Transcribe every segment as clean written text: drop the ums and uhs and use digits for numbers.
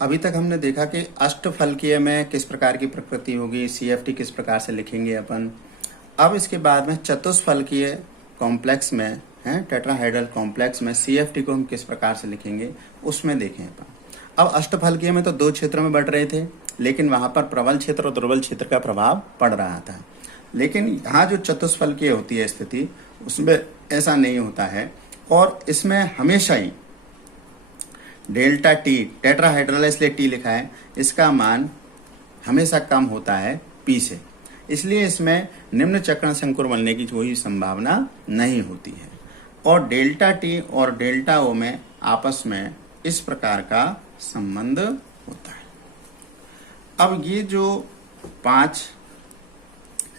अभी तक हमने देखा कि अष्टफलकीय में किस प्रकार की प्रकृति होगी, CFT किस प्रकार से लिखेंगे अपन। अब इसके बाद में चतुष्फलकीय कॉम्प्लेक्स में है, टेट्राहाइड्रल कॉम्प्लेक्स में CFT को हम किस प्रकार से लिखेंगे उसमें देखें अपन। अब अष्टफलकीय में तो दो क्षेत्रों में बढ़ रहे थे, लेकिन वहां पर प्रबल क्षेत्र और दुर्बल क्षेत्र का प्रभाव पड़ रहा था। लेकिन यहाँ जो चतुष्फलकीय होती है स्थिति, उसमें ऐसा नहीं होता है और इसमें हमेशा ही डेल्टा टी, टेट्राहाइड्रल इसलिए टी लिखा है, इसका मान हमेशा कम होता है P से, इसलिए इसमें निम्न चक्रण संकुर बनने की कोई संभावना नहीं होती है। और डेल्टा टी और डेल्टा ओ में आपस में इस प्रकार का संबंध होता है। अब ये जो 5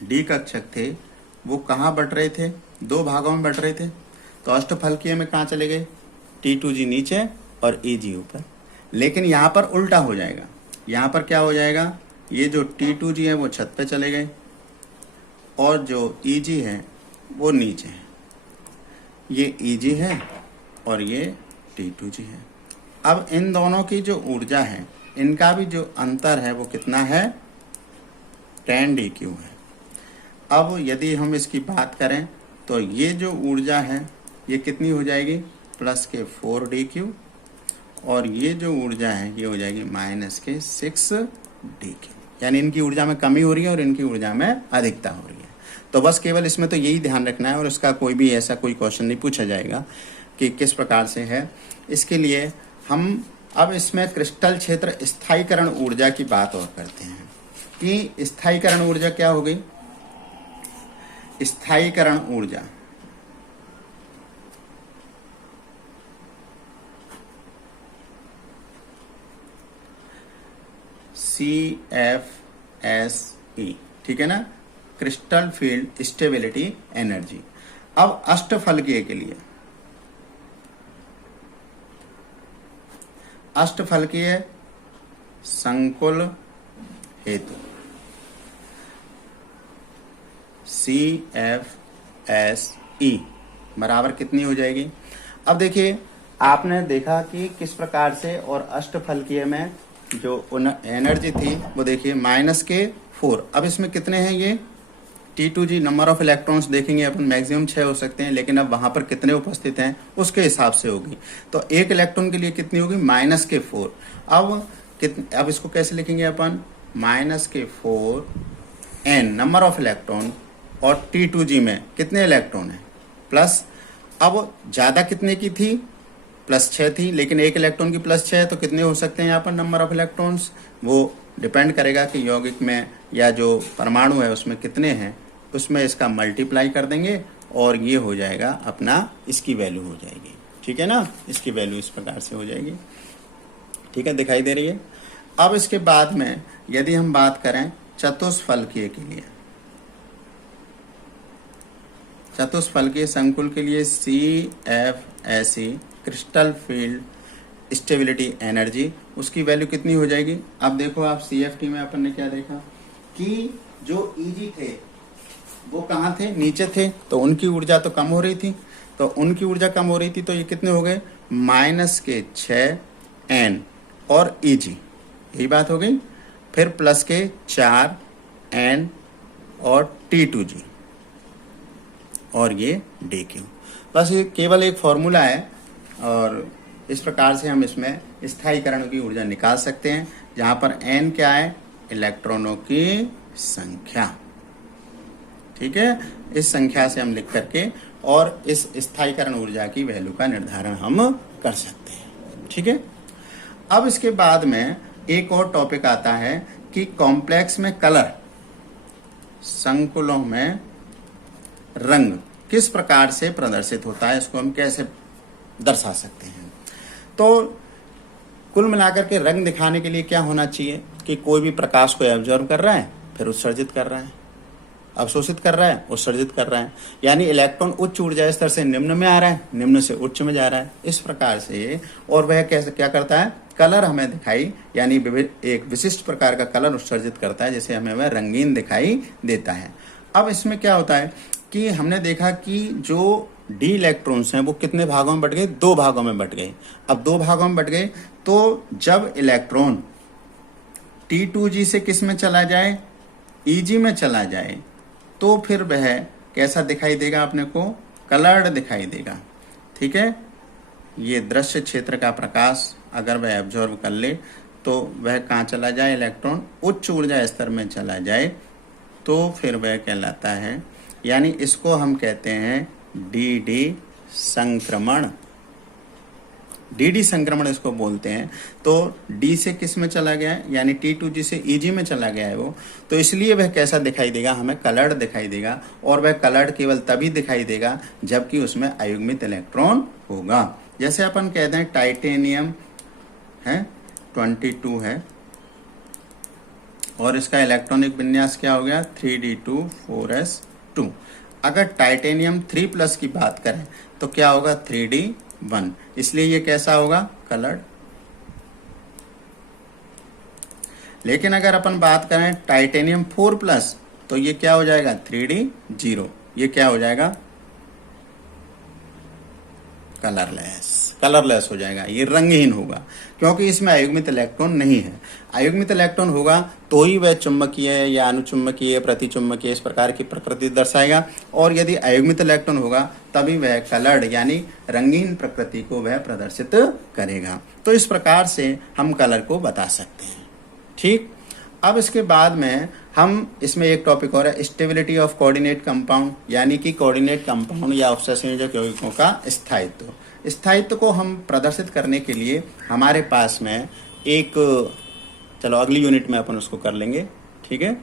डी कक्षक थे वो कहाँ बट रहे थे? दो भागों में बट रहे थे। तो अष्टफलकीय में कहाँ चले गए? T2G नीचे और EG ऊपर। लेकिन यहाँ पर उल्टा हो जाएगा। यहाँ पर क्या हो जाएगा? ये जो T2G है वो छत पे चले गए और जो EG है वो नीचे है। ये EG है और ये T2G है। अब इन दोनों की जो ऊर्जा है, इनका भी जो अंतर है वो कितना है? 10 dQ है। अब यदि हम इसकी बात करें तो ये जो ऊर्जा है ये कितनी हो जाएगी? प्लस के 4 dQ और ये जो ऊर्जा है ये हो जाएगी माइनस के 6 dQ। यानी इनकी ऊर्जा में कमी हो रही है और इनकी ऊर्जा में अधिकता हो रही है। तो बस केवल इसमें तो यही ध्यान रखना है और इसका कोई भी ऐसा कोई क्वेश्चन नहीं पूछा जाएगा कि किस प्रकार से है। इसके लिए हम अब इसमें क्रिस्टल क्षेत्र स्थायीकरण ऊर्जा की बात और करते हैं कि स्थायीकरण ऊर्जा क्या हो गई? स्थायीकरण ऊर्जा CFSE, ठीक है ना, क्रिस्टल फील्ड स्टेबिलिटी एनर्जी। अब अष्टफलकीय के लिए, अष्टफलकीय संकुल हेतु CFSE बराबर कितनी हो जाएगी? अब देखिए, आपने देखा कि किस प्रकार से, और अष्टफलकीय में जो एनर्जी थी वो देखिए माइनस के 4। अब इसमें कितने हैं? ये T2G नंबर ऑफ इलेक्ट्रॉन्स देखेंगे अपन, मैक्सिमम 6 हो सकते हैं, लेकिन अब वहां पर कितने उपस्थित हैं उसके हिसाब से होगी। तो एक इलेक्ट्रॉन के लिए कितनी होगी? माइनस के 4। अब इसको कैसे लिखेंगे अपन? माइनस के 4 N नंबर ऑफ इलेक्ट्रॉन, और T2G में कितने इलेक्ट्रॉन है? प्लस। अब ज्यादा कितने की थी? प्लस 6 थी, लेकिन एक इलेक्ट्रॉन की प्लस 6 है तो कितने हो सकते हैं यहाँ पर नंबर ऑफ इलेक्ट्रॉन्स? वो डिपेंड करेगा कि यौगिक में या जो परमाणु है उसमें कितने हैं, उसमें इसका मल्टीप्लाई कर देंगे और ये हो जाएगा अपना, इसकी वैल्यू हो जाएगी। ठीक है ना, इसकी वैल्यू इस प्रकार से हो जाएगी। ठीक है, दिखाई दे रही है। अब इसके बाद में यदि हम बात करें चतुष्फलकीय के लिए, चतुष्फलकीय संकुल के लिए CFSE crystal field stability energy, उसकी वैल्यू कितनी हो जाएगी? अब देखो आप, CFT में अपन ने क्या देखा कि जो EG थे वो कहाँ थे? नीचे थे, तो उनकी ऊर्जा तो कम हो रही थी। तो उनकी ऊर्जा कम हो रही थी तो ये कितने हो गए? माइनस के 6 N और EG, यही बात हो गई। फिर प्लस के 4 N और T2G और ये DQ। बस ये केवल एक फॉर्मूला है और इस प्रकार से हम इसमें स्थायीकरण की ऊर्जा निकाल सकते हैं, जहां पर N क्या है? इलेक्ट्रॉनों की संख्या। ठीक है, इस संख्या से हम लिख करके और इस स्थायीकरण ऊर्जा की वैल्यू का निर्धारण हम कर सकते हैं। ठीक है, अब इसके बाद में एक और टॉपिक आता है कि कॉम्प्लेक्स में कलर, संकुलों में रंग किस प्रकार से प्रदर्शित होता है, इसको हम कैसे दर्शा सकते हैं। तो कुल मिलाकर के रंग दिखाने के लिए क्या होना चाहिए कि कोई भी प्रकाश को एब्जॉर्ब कर रहा है, फिर उत्सर्जित कर रहा है, अवशोषित कर रहा है, उत्सर्जित कर रहा है। यानी इलेक्ट्रॉन उच्च ऊर्जा स्तर से निम्न में आ रहा है, निम्न से उच्च में जा रहा है, इस प्रकार से। और वह कैसे क्या करता है? कलर हमें दिखाई, यानी एक विशिष्ट प्रकार का कलर उत्सर्जित करता है, जिसे हमें वह रंगीन दिखाई देता है। अब इसमें क्या होता है कि हमने देखा कि जो डी इलेक्ट्रॉन्स हैं वो कितने भागों में बट गए, 2 भागों में बट गए। अब 2 भागों में बट गए तो जब इलेक्ट्रॉन T2G से किस में चला जाए, EG में चला जाए, तो फिर वह कैसा दिखाई देगा, अपने को कलर्ड दिखाई देगा। ठीक है, ये दृश्य क्षेत्र का प्रकाश अगर वह एब्जॉर्ब कर ले तो वह कहाँ चला जाए, इलेक्ट्रॉन उच्च ऊर्जा स्तर में चला जाए, तो फिर वह कहलाता है, यानी इसको हम कहते हैं डी संक्रमण। डी संक्रमण इसको बोलते हैं। तो डी से किस में चला गया है, यानी T2G से EG में चला गया है वो, तो इसलिए वह कैसा दिखाई देगा, हमें कलर्ड दिखाई देगा। और वह कलर्ड केवल तभी दिखाई देगा जबकि उसमें अयुग्मित इलेक्ट्रॉन होगा। जैसे अपन कहते हैं टाइटेनियम है 22 है और इसका इलेक्ट्रॉनिक विन्यास क्या हो गया, 3d2 4s2। अगर टाइटेनियम 3+ की बात करें तो क्या होगा, 3d1, इसलिए ये कैसा होगा, कलर्ड। लेकिन अगर अपन बात करें टाइटेनियम 4+ तो ये क्या हो जाएगा, 3d0, ये क्या हो जाएगा, कलरलेस हो जाएगा, ये रंगहीन होगा, क्योंकि इसमें अयुग्मित इलेक्ट्रॉन नहीं है। अयुग्मित इलेक्ट्रॉन होगा तो ही वह चुंबकीय या अनुचुंबकीय, प्रतिचुंबकीय इस प्रकार की प्रकृति दर्शाएगा, और यदि अयुग्मित इलेक्ट्रॉन होगा तभी वह कलर्ड यानी रंगीन प्रकृति को वह प्रदर्शित करेगा। तो इस प्रकार से हम कलर को बता सकते हैं। ठीक, अब इसके बाद में हम इसमें एक टॉपिक और है, स्टेबिलिटी ऑफ कोऑर्डिनेट कंपाउंड, यानी कि कोऑर्डिनेट कंपाउंड या उपसंयोजक यौगिकों का स्थायित्व। स्थायित्व को हम प्रदर्शित करने के लिए हमारे पास में एक, चलो अगली यूनिट में अपन उसको कर लेंगे। ठीक है।